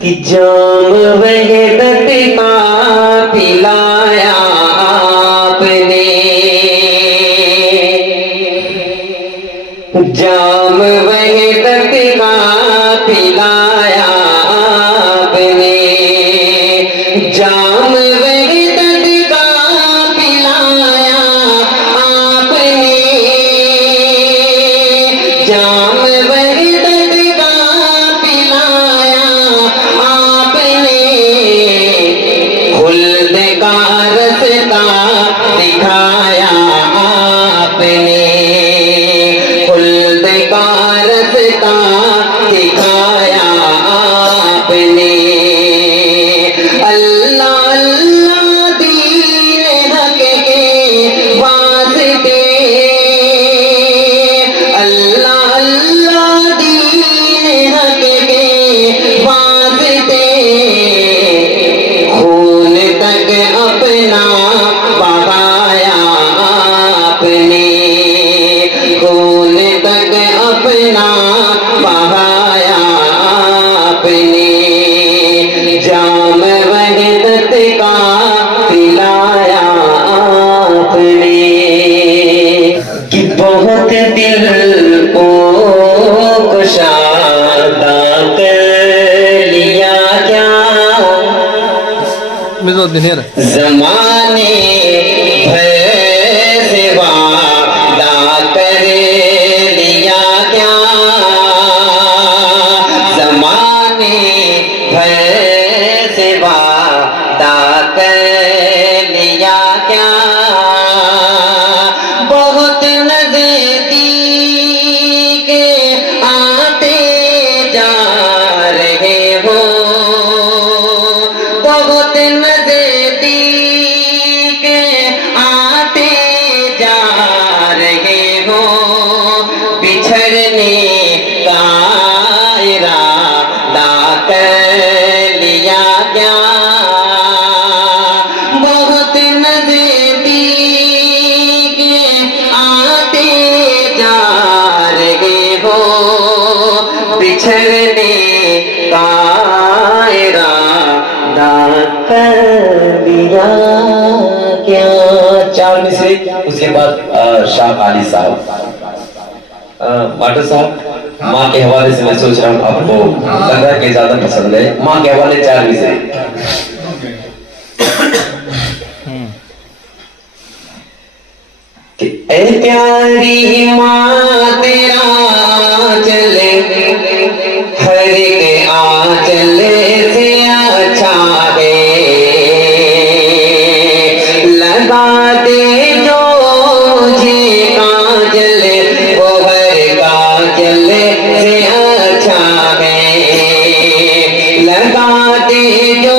کہ جام وحدت کا پلایا آپ نے، جام وحدت کا پلایا آپ نے، جام وحدت کا پلایا آپ نے، جام وحدت کا پلایا آپ نے، خلد کا رستہ دکھایا آپ نے، خلد کا رستہ دکھایا آپ نے، اللہ اللہ دین حق کے واسطے، اللہ اللہ دین حق کے واسطے، خون تک اپنا بہایا آپ نے، خون تک اپنا بہایا آپ نے، جام وحدت کا پلایا آپ نے، کہ بہت دل کو کشادہ کر لیا کیا زمانے بھر سے وعدہ کر لیا کیا، زمانے بھر سے وعدہ کر لیا کیا، بہت نزدیک آتے جا رہے ہو، بہت نزدیک آتے جا رہے ہو، بچھڑنے کا ارادہ کر لیا کیا، بہت نزدیک آتے جا رہے ہو، بچھڑنے کا ارادہ کر لیا کیا۔ چار میں سے اس کے بعد شاہ علی صاحب، ماٹر صاحب ماں کے حوالے سے میں سوچ رہا ہوں آپ کو لگ رہا ہے کہ زیادہ پسند ہے، ماں کے حوالے چار میں سے کہ اے پیاری ماں تیرا چلے ہر ایک آنچل سے اچھا ہے، لگا دے جو مجھے کاجل وہ ہر کاجل سے اچھا ہے، لگا دے جو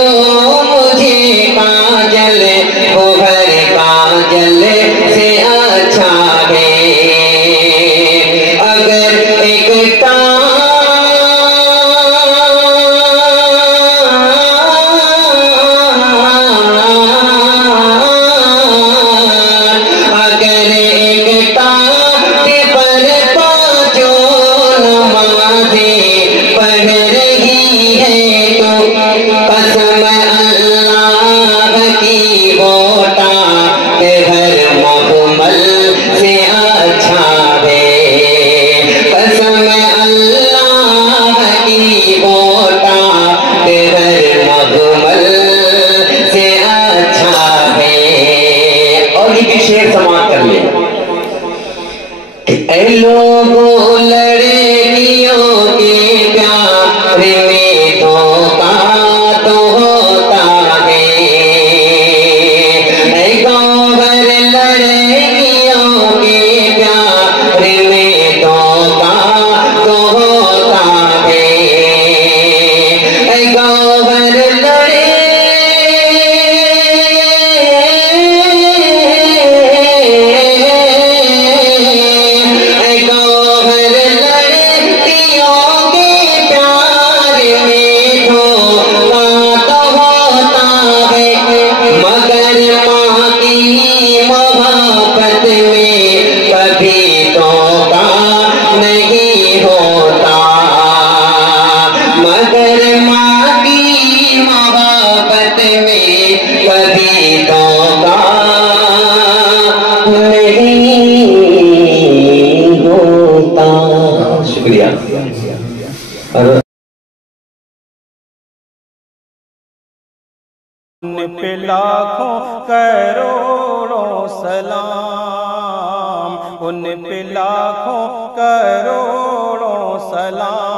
مجھے کاجل وہ ہر کاجل سے اچھا ہے، اگر ایک کاجل ان پہ لاکھوں کروڑوں سلام، ان پہ لاکھوں کروڑوں سلام۔